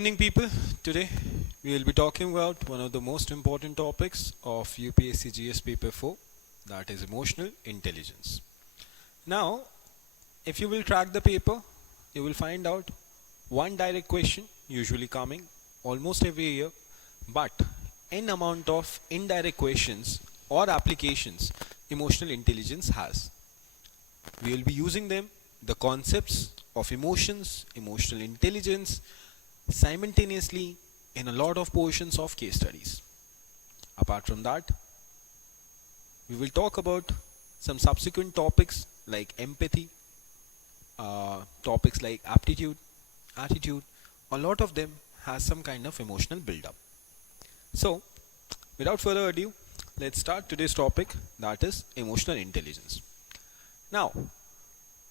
Good evening, people. Today we will be talking about one of the most important topics of UPSC GS paper 4, that is emotional intelligence. Now, if you will track the paper, you will find out one direct question usually coming almost every year, but n amount of indirect questions or applications emotional intelligence has. We will be using them, the concepts of emotions, emotional intelligence, simultaneously in a lot of portions of case studies. Apart from that, we will talk about some subsequent topics like empathy, topics like aptitude, attitude. A lot of them has some kind of emotional build-up. So, without further ado, let's start today's topic, that is emotional intelligence. Now,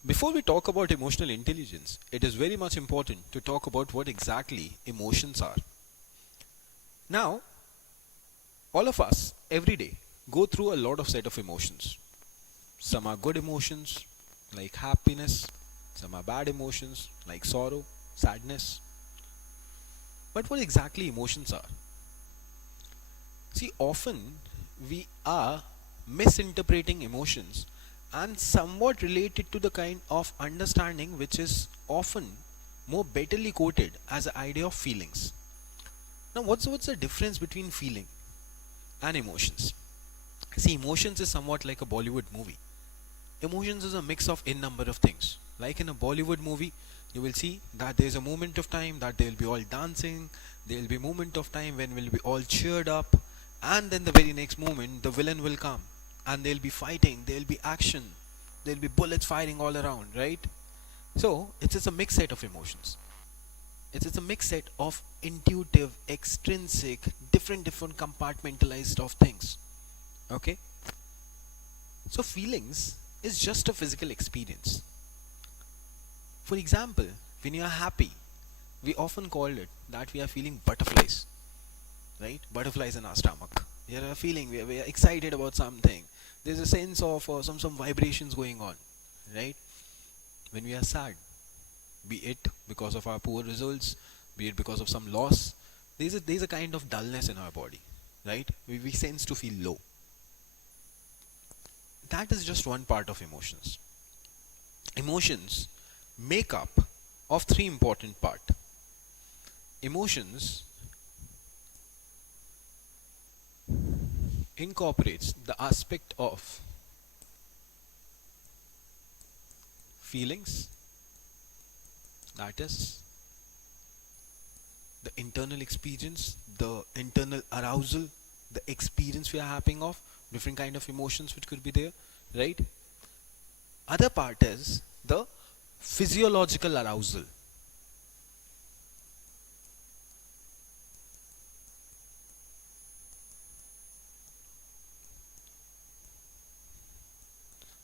before we talk about emotional intelligence, it is very much important to talk about what exactly emotions are. Now, all of us every day go through a lot of set of emotions. Some are good emotions like happiness, some are bad emotions like sorrow, sadness. But what exactly emotions are? See, often we are misinterpreting emotions and somewhat related to the kind of understanding which is often more betterly quoted as an idea of feelings. Now, what's the difference between feeling and emotions? See, emotions is somewhat like a Bollywood movie. Emotions is a mix of n number of things. Like in a Bollywood movie, you will see that there is a moment of time that they will be all dancing, there will be a moment of time when we'll be all cheered up, and then the very next moment the villain will come and they'll be fighting, there'll be action, there'll be bullets firing all around, right? So it's just a mixed set of emotions. It's a mixed set of intuitive, extrinsic, different compartmentalized of things. Okay? So feelings is just a physical experience. For example, when you are happy, we often call it that we are feeling butterflies, right? Butterflies in our stomach. We are feeling, we are excited about something. There's a sense of some vibrations going on, right? When we are sad, be it because of our poor results, be it because of some loss, there's a kind of dullness in our body, right? We sense to feel low. That is just one part of emotions. Emotions make up of three important parts. Emotions incorporates the aspect of feelings, that is the internal experience, the internal arousal, the experience we are having of different kind of emotions which could be there, right? Other part is the physiological arousal.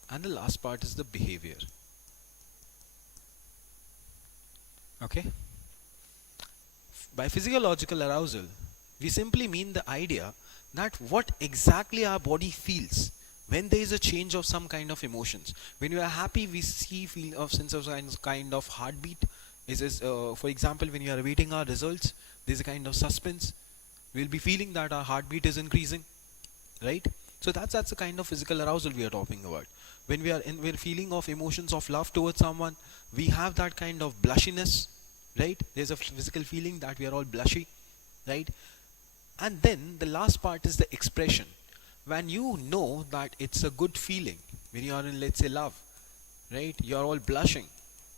And the last part is the behavior. Okay? By physiological arousal, we simply mean the idea that what exactly our body feels when there is a change of some kind of emotions. When you are happy, we feel of sense of kind of heartbeat. For example, when you are awaiting our results, there's a kind of suspense. We'll be feeling that our heartbeat is increasing, right? So that's the kind of physical arousal we are talking about. When we're feeling of emotions of love towards someone, we have that kind of blushiness, right? There's a physical feeling that we are all blushy, right? And then the last part is the expression. When you know that it's a good feeling, when you are in, let's say, love, right? You are all blushing.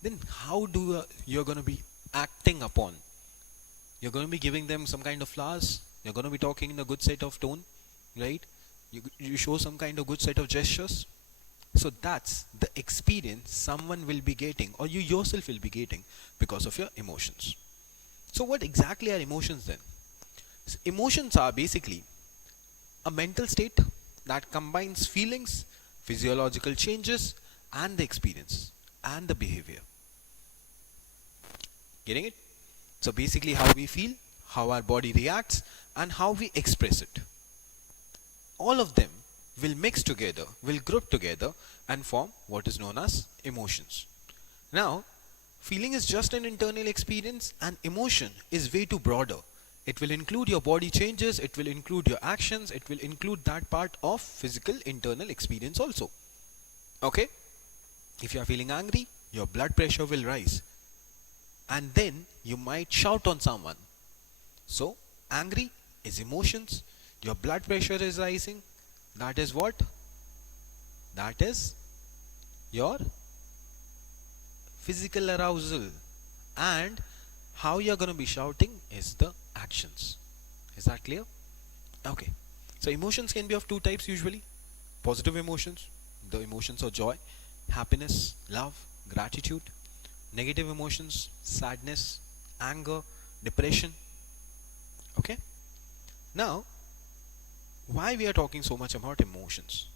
Then how do you're going to be acting upon? You're going to be giving them some kind of flowers. You're going to be talking in a good set of tone, right? You show some kind of good set of gestures. So that's the experience someone will be getting, or you yourself will be getting, because of your emotions. So what exactly are emotions then? So emotions are basically a mental state that combines feelings, physiological changes, and the experience and the behavior. Getting it? So basically how we feel, how our body reacts, and how we express it. All of them will mix together, will group together and form what is known as emotions. Now, Feeling is just an internal experience, and emotion is way too broader. It will include your body changes, it will include your actions, it will include that part of physical internal experience also. Okay? If you are feeling angry, your blood pressure will rise. And then you might shout on someone. So, angry is emotions, your blood pressure is rising. That is what? That is your physical arousal. And how you're going to be shouting is the actions. Is that clear? Okay. So emotions can be of two types usually. Positive emotions, the emotions of joy, happiness, love, gratitude. Negative emotions, sadness, anger, depression. Okay. Now, why we are talking so much about emotions?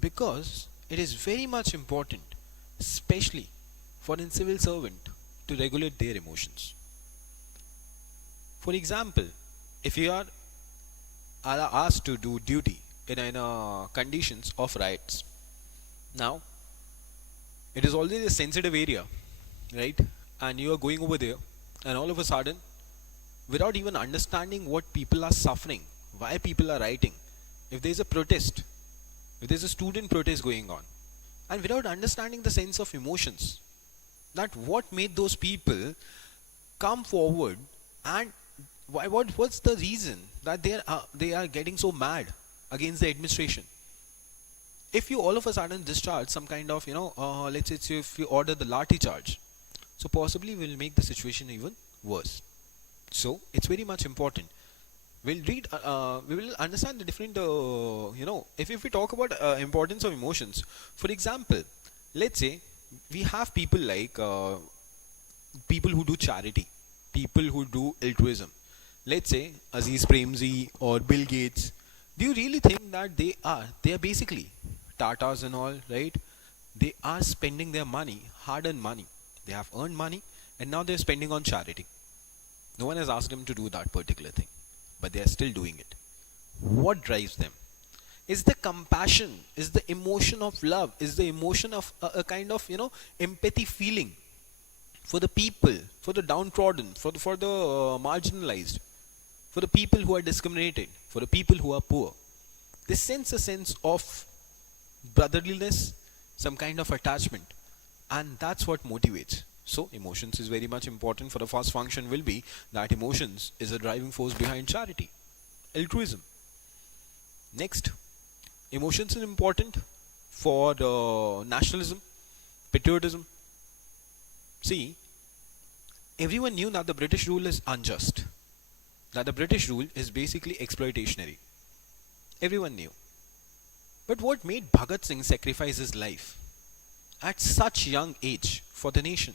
Because it is very much important, especially for a civil servant, to regulate their emotions. For example, if you are asked to do duty in conditions of riots, now it is already a sensitive area, right? And you are going over there, and all of a sudden, without even understanding what people are suffering, why people are rioting, if there is a protest, if there is a student protest going on, and without understanding the sense of emotions, that what made those people come forward, and what's the reason that they are getting so mad against the administration? If you all of a sudden discharge some kind of let's say if you order the lathi charge, so possibly will make the situation even worse. So it's very much important. We'll read we will understand the different if we talk about importance of emotions. For example, let's say we have people like people who do charity, people who do altruism. Let's say Aziz Premji or Bill Gates. Do you really think that they are basically Tatas and all, right? They are spending their money, hard-earned money. They have earned money and now they're spending on charity. No one has asked them to do that particular thing, but they are still doing it. What drives them? Is the compassion, is the emotion of love, is the emotion of a kind of empathy feeling for the people, for the downtrodden, for the marginalized, for the people who are discriminated, for the people who are poor. This sends a sense of brotherliness, some kind of attachment, and that's what motivates. So emotions is very much important. For the first function will be that emotions is a driving force behind charity, altruism. Next, emotions is important for nationalism, patriotism. See, everyone knew that the British rule is unjust, that the British rule is basically exploitationary. Everyone knew. But what made Bhagat Singh sacrifice his life at such young age for the nation?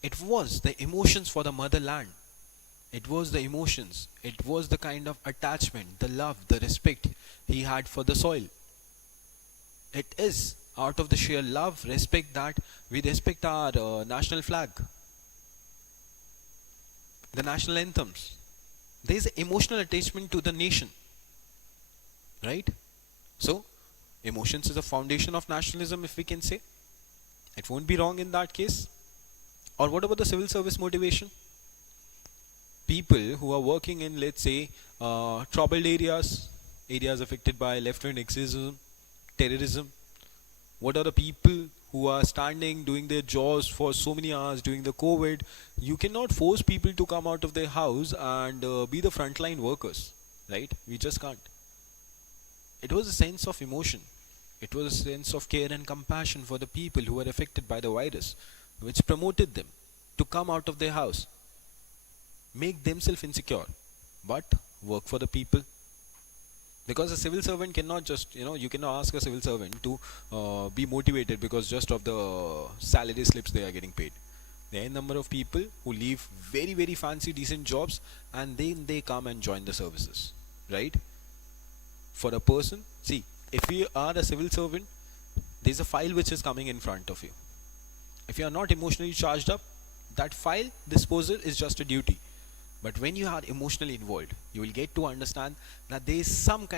It was the emotions for the motherland. It was the emotions. It was the kind of attachment, the love, the respect he had for the soil. It is out of the sheer love, respect that we respect our national flag, the national anthems. There is an emotional attachment to the nation, right? So, emotions is the foundation of nationalism, if we can say. It won't be wrong in that case. Or what about the civil service motivation? People who are working in, let's say, troubled areas affected by left-wing extremism, terrorism. What are the people who are standing, doing their jobs for so many hours during the COVID? You cannot force people to come out of their house and be the frontline workers, right? We just can't. It was a sense of emotion. It was a sense of care and compassion for the people who were affected by the virus, which promoted them to come out of their house, make themselves insecure, but work for the people. Because a civil servant cannot just, you cannot ask a civil servant to be motivated because just of the salary slips they are getting paid. There are a number of people who leave very, very fancy, decent jobs and then they come and join the services, right? For a person, see, if you are a civil servant, there's a file which is coming in front of you. If you are not emotionally charged up, that file disposal is just a duty. But when you are emotionally involved, you will get to understand that there is some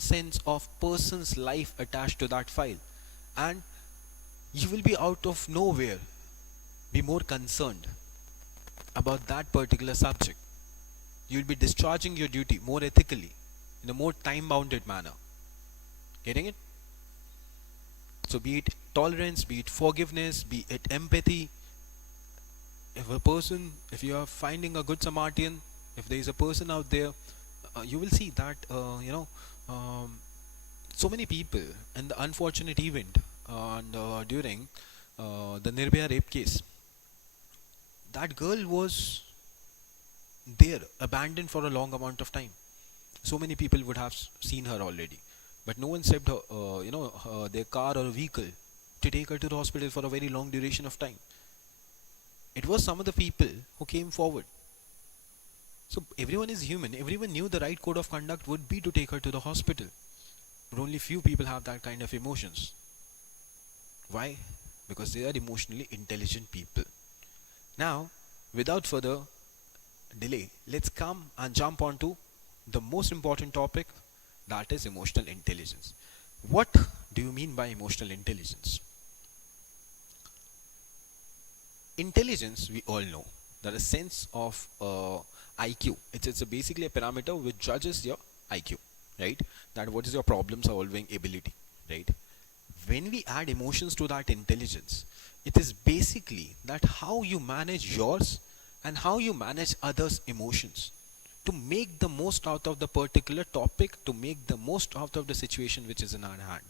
sense of person's life attached to that file. And you will be out of nowhere be more concerned about that particular subject. You will be discharging your duty more ethically, in a more time bounded manner. Getting it? So be it tolerance, be it forgiveness, be it empathy. If you are finding a good Samaritan, if there is a person out there, you will see that um, so many people in the unfortunate event and during the Nirbhaya rape case, that girl was there abandoned for a long amount of time. So many people would have seen her already, but no one stepped her, their car or vehicle to take her to the hospital for a very long duration of time. It was some of the people who came forward. So everyone is human. Everyone knew the right code of conduct would be to take her to the hospital, but only few people have that kind of emotions. Why? Because they are emotionally intelligent people. Now, without further delay, let's come and jump onto the most important topic, that is emotional intelligence. What do you mean by emotional intelligence? Intelligence, we all know, that a sense of IQ. It's basically a parameter which judges your IQ, right? That what is your problem solving ability, right? When we add emotions to that intelligence, it is basically that how you manage yours and how you manage others' emotions to make the most out of the particular topic, to make the most out of the situation which is in our hand.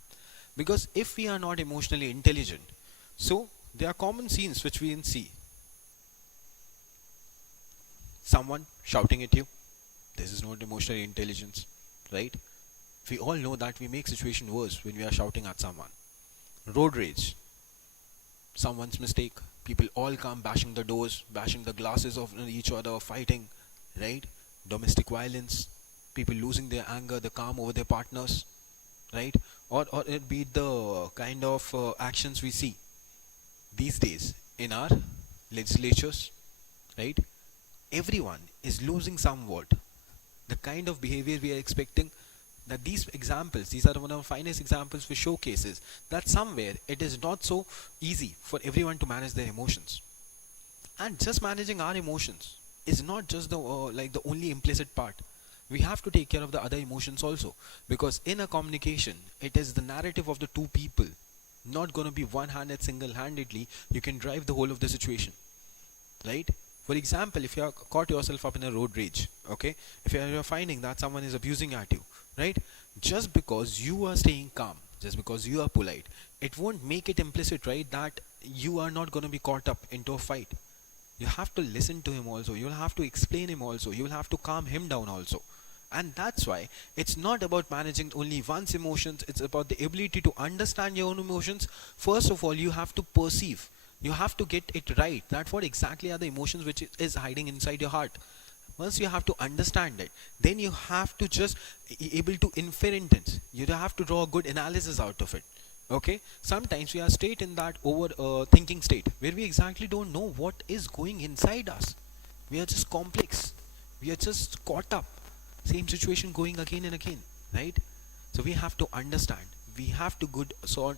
Because if we are not emotionally intelligent, so there are common scenes which we can see. Someone shouting at you, this is not emotional intelligence, right? We all know that we make situation worse when we are shouting at someone. Road rage, someone's mistake, people all come bashing the doors, bashing the glasses of each other, fighting, right? Domestic violence, people losing their anger, the calm over their partners, right? Or it be the kind of actions we see these days in our legislatures, right? Everyone is losing somewhat the kind of behavior we are expecting. That these are one of the finest examples which showcases that somewhere it is not so easy for everyone to manage their emotions. And just managing our emotions is not just the only implicit part. We have to take care of the other emotions also, because in a communication, it is the narrative of the two people, not going to be one-handed, single-handedly you can drive the whole of the situation, right? For example, if you are caught yourself up in a road rage, okay, if you are finding that someone is abusing at you, right, just because you are staying calm, just because you are polite, it won't make it implicit, right, that you are not going to be caught up into a fight. You have to listen to him also, you'll have to explain him also, you'll have to calm him down also. And that's why it's not about managing only one's emotions, it's about the ability to understand your own emotions. First of all, you have to perceive, you have to get it right, that what exactly are the emotions which is hiding inside your heart. Once you have to understand it, then you have to just able to infer intents. You have to draw a good analysis out of it. Okay, sometimes we are straight in that over thinking state where we exactly don't know what is going inside us. We are just complex, we are just caught up, same situation going again and again, right? So we have to understand, we have to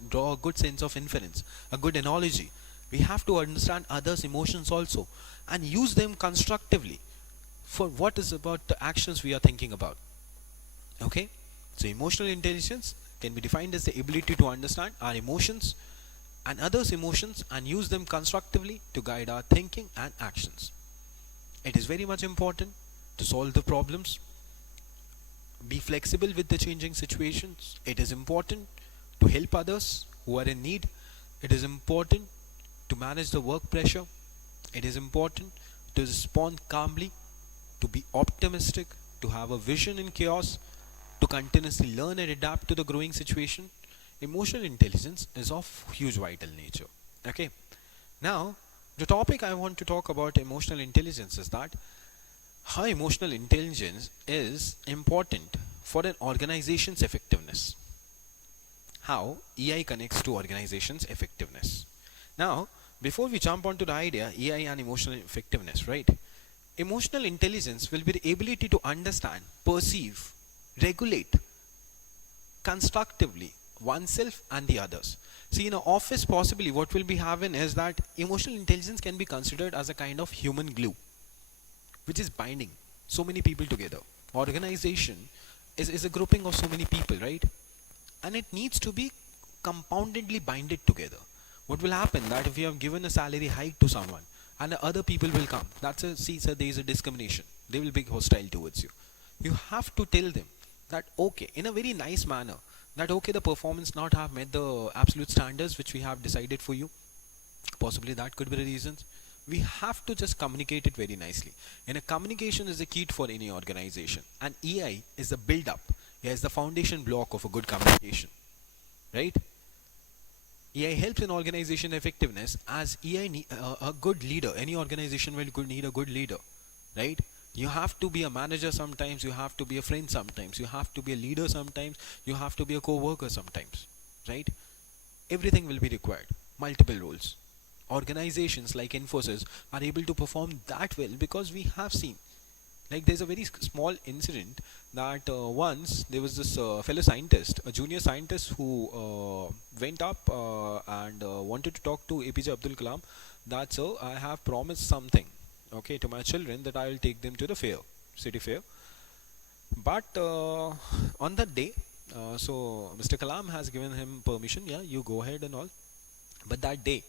draw a good sense of inference, a good analogy. We have to understand others' emotions also and use them constructively for what is about the actions we are thinking about. Okay, so emotional intelligence can be defined as the ability to understand our emotions and others' emotions and use them constructively to guide our thinking and actions. It is very much important to solve the problems, be flexible with the changing situations. It is important to help others who are in need. It is important to manage the work pressure. It is important to respond calmly, to be optimistic, to have a vision in chaos, to continuously learn and adapt to the growing situation. Emotional intelligence is of huge vital nature. Okay, now the topic I want to talk about emotional intelligence is that how emotional intelligence is important for an organization's effectiveness. How EI connects to organization's effectiveness. Now, before we jump onto the idea EI and emotional effectiveness, right? Emotional intelligence will be the ability to understand, perceive, regulate constructively oneself and the others. See, in an office, possibly what will be having is that emotional intelligence can be considered as a kind of human glue, which is binding so many people together. Organization is a grouping of so many people, right? And it needs to be compoundedly binded together. What will happen that if you have given a salary hike to someone and the other people will come, that's a, see sir, there is a discrimination. They will be hostile towards you. You have to tell them that okay, in a very nice manner, that okay, the performance not have met the absolute standards which we have decided for you. Possibly that could be the reasons. We have to just communicate it very nicely. And a communication is the key for any organization. And EI is the build up. EI is the foundation block of a good communication. Right? EI helps in organization effectiveness as a good leader. Any organization will need a good leader. Right? You have to be a manager sometimes, you have to be a friend sometimes, you have to be a leader sometimes, you have to be a co-worker sometimes. Right? Everything will be required. Multiple roles. Organizations like Infosys are able to perform that well because we have seen, like there's a very small incident that once there was this fellow scientist, a junior scientist who went up and wanted to talk to APJ Abdul Kalam that sir, I have promised something, okay, to my children that I will take them to the fair, city fair. But on that day, so Mr. Kalam has given him permission, yeah, you go ahead and all. But that day,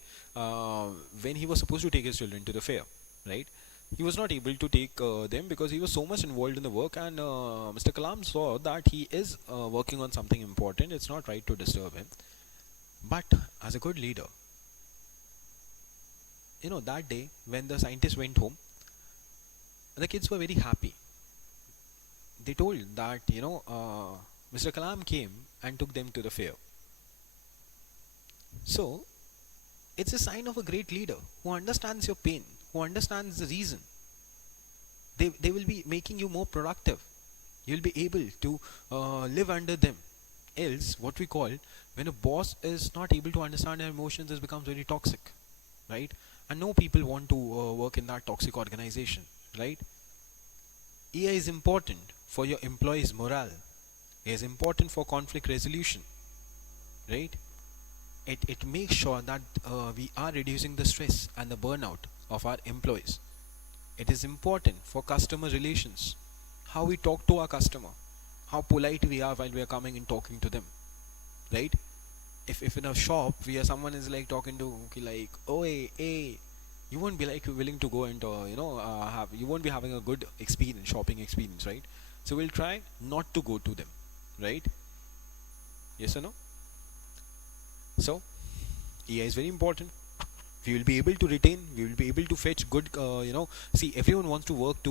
when he was supposed to take his children to the fair, right, he was not able to take them because he was so much involved in the work, and Mr. Kalam saw that he is working on something important. It's not right to disturb him. But as a good leader, you know, that day when the scientist went home, the kids were very happy. They told that, you know, Mr. Kalam came and took them to the fair. So it's a sign of a great leader who understands your pain, who understands the reason. They will be making you more productive. You'll be able to live under them. Else, what we call, when a boss is not able to understand your emotions, it becomes very toxic, right? And no people want to work in that toxic organization, right? EI is important for your employees' morale. It is important for conflict resolution, right? It makes sure that we are reducing the stress and the burnout of our employees. It is important for customer relations, how we talk to our customer, how polite we are while we are coming and talking to them, right? If in a shop where someone is like talking to like, oh hey, you won't be like willing to go and you won't be having a good experience, shopping experience, right? So we'll try not to go to them, right? Yes or no? So EI is very important. We will be able to retain, we will be able to fetch good, see, everyone wants to work to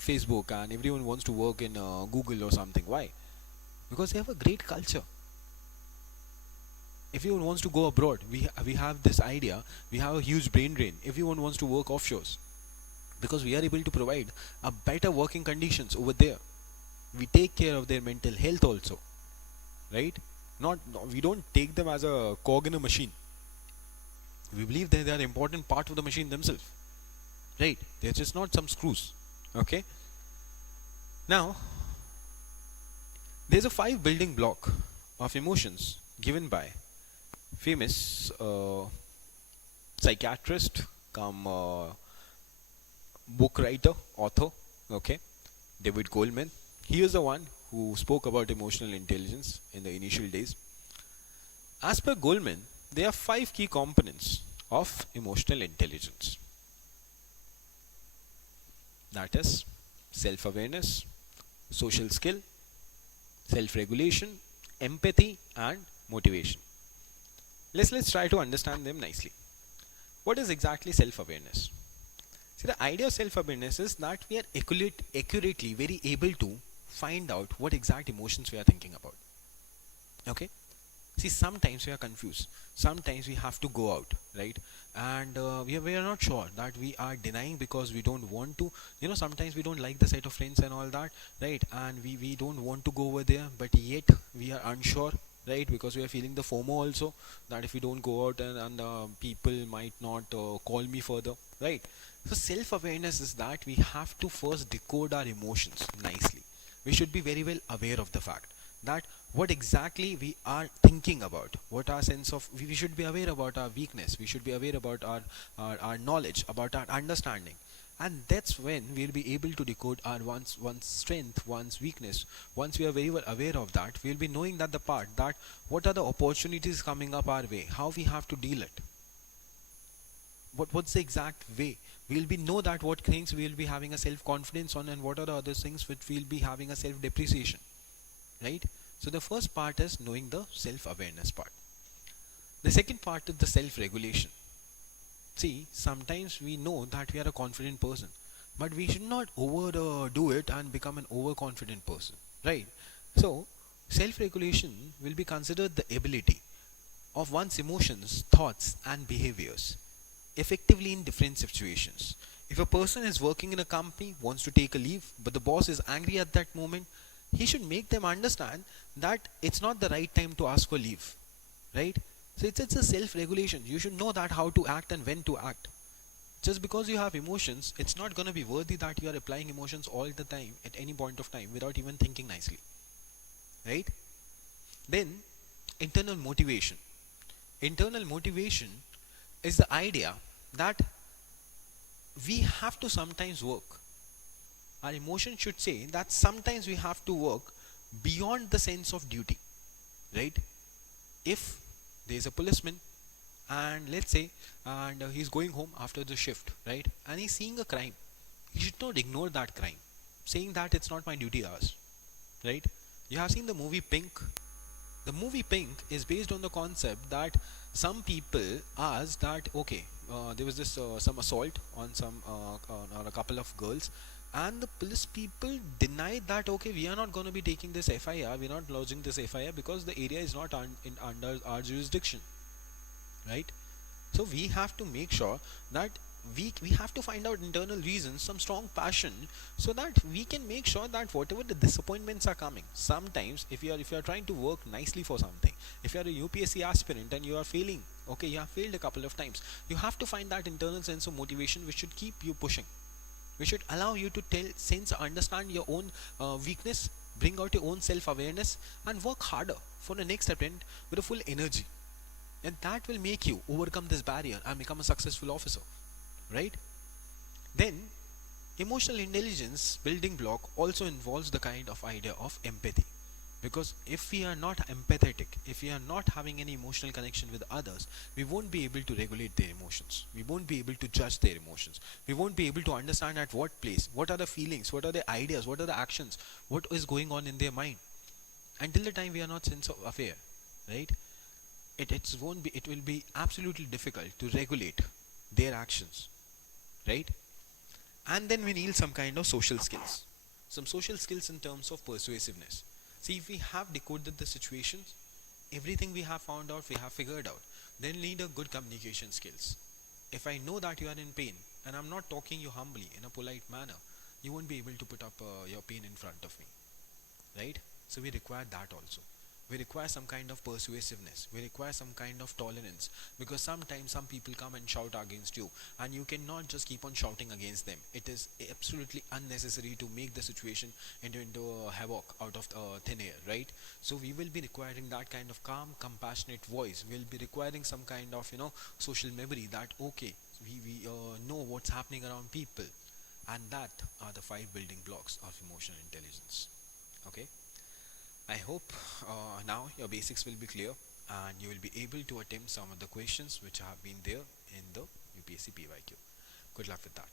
Facebook, and everyone wants to work in Google or something. Why? Because they have a great culture. Everyone wants to go abroad. We have this idea, we have a huge brain drain. Everyone wants to work offshores because we are able to provide a better working conditions over there. We take care of their mental health also, right? We don't take them as a cog in a machine. We believe that they are an important part of the machine themselves, right? They're just not some screws. Okay, now there's a 5 building block of emotions given by famous psychiatrist come book writer, author, okay, David Goleman. He is the one who spoke about emotional intelligence in the initial days. As per Goleman, there are 5 key components of emotional intelligence. That is self-awareness, social skill, self-regulation, empathy, and motivation. Let's try to understand them nicely. What is exactly self-awareness? See, the idea of self-awareness is that we are accurately very able to find out what exact emotions we are thinking about. Okay? See, sometimes we are confused. Sometimes we have to go out, right? And we are not sure that we are denying because we don't want to. You know, sometimes we don't like the set of friends and all that, right? And we don't want to go over there, but yet we are unsure, right? Because we are feeling the FOMO also, that if we don't go out and people might not call me further, right? So self-awareness is that we have to first decode our emotions nicely. We should be very well aware of the fact that what exactly we are thinking about, what our sense of, we should be aware about our weakness, we should be aware about our knowledge, about our understanding. And that's when we'll be able to decode our one's strength, one's weakness. Once we are very well aware of that, we'll be knowing that the part that what are the opportunities coming up our way, how we have to deal it, what's the exact way. We'll be know that what things we'll be having a self confidence on, and what are the other things which we'll be having a self depreciation, right? So the first part is knowing the self awareness part. The second part is the self regulation. See, sometimes we know that we are a confident person, but we should not overdo it and become an overconfident person, right? So self regulation will be considered the ability of one's emotions, thoughts and behaviors effectively in different situations. If a person is working in a company, wants to take a leave, but the boss is angry at that moment, he should make them understand that it's not the right time to ask for leave, right? So it's a self-regulation. You should know that how to act and when to act. Just because you have emotions, it's not going to be worthy that you are applying emotions all the time at any point of time without even thinking nicely, right? Then internal motivation. Internal motivation is the idea that we have to sometimes work. Our emotion should say that sometimes we have to work beyond the sense of duty, right? If there's a policeman, and let's say, and he's going home after the shift, right, and he's seeing a crime, he should not ignore that crime saying that it's not my duty hours, right? You have seen the movie Pink. The movie Pink is based on the concept that some people asked that, okay, there was this some assault on on a couple of girls, and the police people denied that, okay, we are not going to be taking this FIR, we're not lodging this FIR because the area is not under our jurisdiction, right? So we have to make sure that we have to find out internal reasons, some strong passion, so that we can make sure that whatever the disappointments are coming, sometimes if you are trying to work nicely for something, if you are a UPSC aspirant and you are failing, okay, you have failed a couple of times, you have to find that internal sense of motivation which should keep you pushing, which should allow you to understand your own weakness, bring out your own self-awareness, and work harder for the next attempt with a full energy. And that will make you overcome this barrier and become a successful officer, right? Then emotional intelligence building block also involves the kind of idea of empathy, because if we are not empathetic, if we are not having any emotional connection with others, we won't be able to regulate their emotions, we won't be able to judge their emotions, we won't be able to understand at what place, what are the feelings, what are the ideas, what are the actions, what is going on in their mind. Until the time we are not sense of aware, right, it will be absolutely difficult to regulate their actions, right? And then we need some kind of social skills, some social skills in terms of persuasiveness. See, if we have decoded the situations, everything we have found out, we have figured out, then we need a good communication skills. If I know that you are in pain and I'm not talking you humbly in a polite manner, you won't be able to put up your pain in front of me, right? So we require that also. We require some kind of persuasiveness, we require some kind of tolerance, because sometimes some people come and shout against you and you cannot just keep on shouting against them. It is absolutely unnecessary to make the situation into a havoc out of thin air, right? So we will be requiring that kind of calm, compassionate voice. We'll be requiring some kind of social memory, that okay, we know what's happening around people. And that are the 5 building blocks of emotional intelligence. Okay, I hope now your basics will be clear and you will be able to attempt some of the questions which have been there in the UPSC PYQ. Good luck with that.